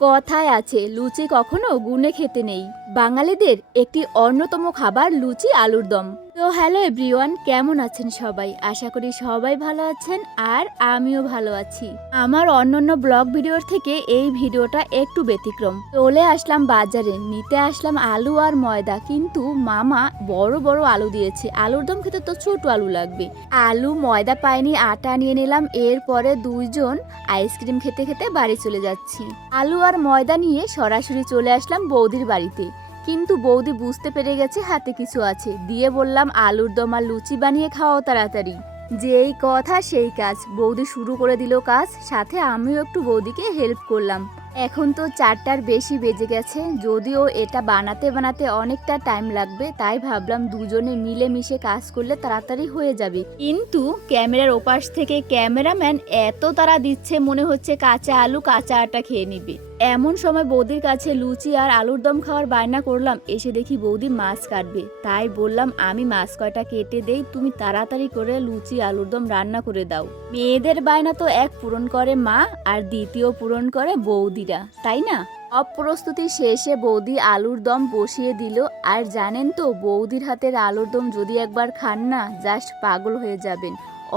কথায় আছে লুচি কখনো গুনে খেতে নেই। বাঙালিদের একটি অন্যতম খাবার লুচি আলুর দম। তো হ্যালো এভরিওয়ান, কেমন আছেন সবাই? আশা করি সবাই ভালো আছেন আর আমিও ভালো আছি। আমার অন্যান্য ব্লগ ভিডিওর থেকে এই ভিডিওটা একটু ব্যতিক্রম। চলে আসলাম বাজারে, নিতে আসলাম আলু আর ময়দা, কিন্তু মামা বড় বড় আলু দিয়েছে। আলুর দম খেতে তো ছোট আলু লাগবে। আলু ময়দা পাইনি, আটা নিয়ে নিলাম। এরপরে দুইজন আইসক্রিম খেতে খেতে বাড়ি চলে যাচ্ছি। আলু আর ময়দা নিয়ে সরাসরি চলে আসলাম বৌদির বাড়িতে, কিন্তু বৌদি বুঝতে পেরে গেছে হাতে কিছু আছে, দিয়ে বললাম আলুর দম আর লুচি বানিয়ে খাওয়াও তাড়াতাড়ি। যেই কথা সেই কাজ, বৌদি শুরু করে দিল কাজ, সাথে আমিও একটু বৌদিকে হেল্প করলাম। এখন তো 4টার বেশি বেজে গেছে, যদিও এটা বানাতে বানাতে অনেকটা টাইম লাগবে, তাই ভাবলাম দুজনে মিলেমিশে কাজ করলে তাড়াতাড়ি হয়ে যাবে। কিন্তু ক্যামেরার ওপাশ থেকে ক্যামেরাম্যান এত তাড়া দিচ্ছে, মনে হচ্ছে কাঁচা আলু কাঁচা আটা খেয়ে নিবে। এমন সময় বৌদির কাছে লুচি আর আলুর দম খাওয়ার বায়না করলাম, এসে দেখি বৌদি মাছ কাটবে। তাই বললাম আমি মাছ কয়টা কেটে দেই, তুমি তাড়াতাড়ি করে লুচি আলুর দম রান্না করে দাও। মেয়েদের বায়না তো এক পূরণ করে মা, আর দ্বিতীয় পূরণ করে বৌদিরা, তাই না? অপ্রস্তুতি শেষে বৌদি আলুর দম বসিয়ে দিল। আর জানেন তো, বৌদির হাতের আলুর দম যদি একবার খান না, জাস্ট পাগল হয়ে যাবেন।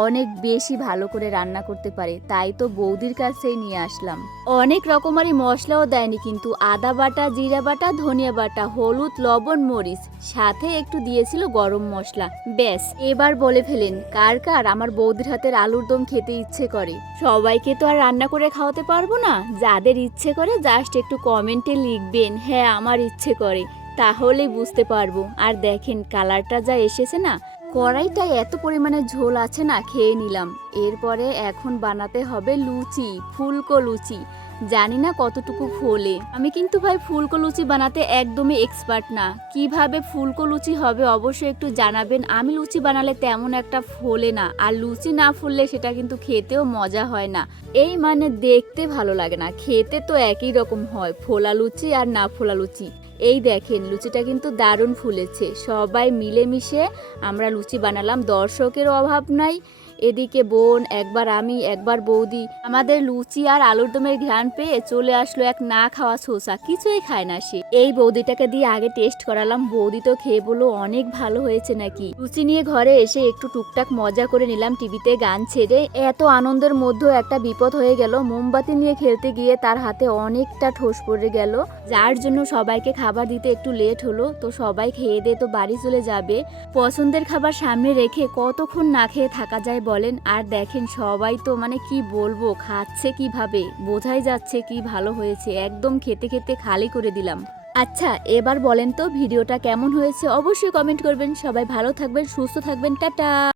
অনেক বেশি ভালো করে রান্না করতে পারে, তাই তো বৌদির কাছেই নিয়ে আসলাম। অনেক রকমারি মশলাও দেয়নি, কিন্তু আদা বাটা, জিরা বাটা, ধনিয়া বাটা, হলুদ, লবণ, মরিচ, সাথে একটু দিয়েছিল গরম মশলা। ব্যাস, এবার বলে ফেলেন কার কার আমার বৌদির হাতের আলুর দম খেতে ইচ্ছে করে। সবাইকে তো আর রান্না করে খাওয়াতে পারবো না, যাদের ইচ্ছে করে জাস্ট একটু কমেন্টে লিখবেন হ্যাঁ আমার ইচ্ছে করে, তাহলেই বুঝতে পারবো। আর দেখেন কালারটা যা এসেছে না, কড়াইটায় এত পরিমাণে ঝোল আছে না, খেয়ে নিলাম। এরপরে এখন বানাতে হবে লুচি, ফুলকো লুচি। জানি না কতটুকু ফোলে। আমি কিন্তু ভাই ফুলকো লুচি বানাতে একদমই এক্সপার্ট না। কিভাবে ফুলকো লুচি হবে অবশ্যই একটু জানাবেন। আমি লুচি বানালে তেমন একটা ফোলে না, আর লুচি না ফুললে সেটা কিন্তু খেতেও মজা হয় না। এই মানে দেখতে ভালো লাগে না, খেতে তো একই রকম হয়, ফোলা লুচি আর না ফোলা লুচি। এই দেখেন লুচিটা কিন্তু দারুণ ফুলেছে। সবাই মিলেমিশে আমরা লুচি বানালাম, দর্শকের অভাব নাই। এদিকে বোন, একবার আমি, একবার বৌদি। আমাদের লুচি আর আলুর দমের ঘ্রাণ পেয়ে চলে আসলো এক না খাওয়া শোষা, কিছুই খায় না সে। এই বৌদিটাকে দিয়ে আগে টেস্ট করালাম, বৌদি তো খেয়ে বললো অনেক ভালো হয়েছে নাকি। লুচি নিয়ে ঘরে এসে একটু টুকটাক মজা করে নিলাম, টিভিতে গান ছেড়ে। এত আনন্দের মধ্যেও একটা বিপদ হয়ে গেল, মোমবাতি নিয়ে খেলতে গিয়ে তার হাতে অনেকটা ঠোস পড়ে গেল, যার জন্য সবাইকে খাবার দিতে একটু লেট হলো। তো সবাই খেয়ে দিয়ে তো বাড়ি চলে যাবে। পছন্দের খাবার সামনে রেখে কতক্ষণ না খেয়ে থাকা যায় বলেন? আর দেখেন সবাই তো মানে কি বলবো, খাচ্ছে কিভাবে, বোঝাই যাচ্ছে কি ভালো হয়েছে। একদম খেতে খেতে খালি করে দিলাম। আচ্ছা এবার বলেন তো ভিডিওটা কেমন হয়েছে, অবশ্যই কমেন্ট করবেন। সবাই ভালো থাকবেন, সুস্থ থাকবেন, টাটা।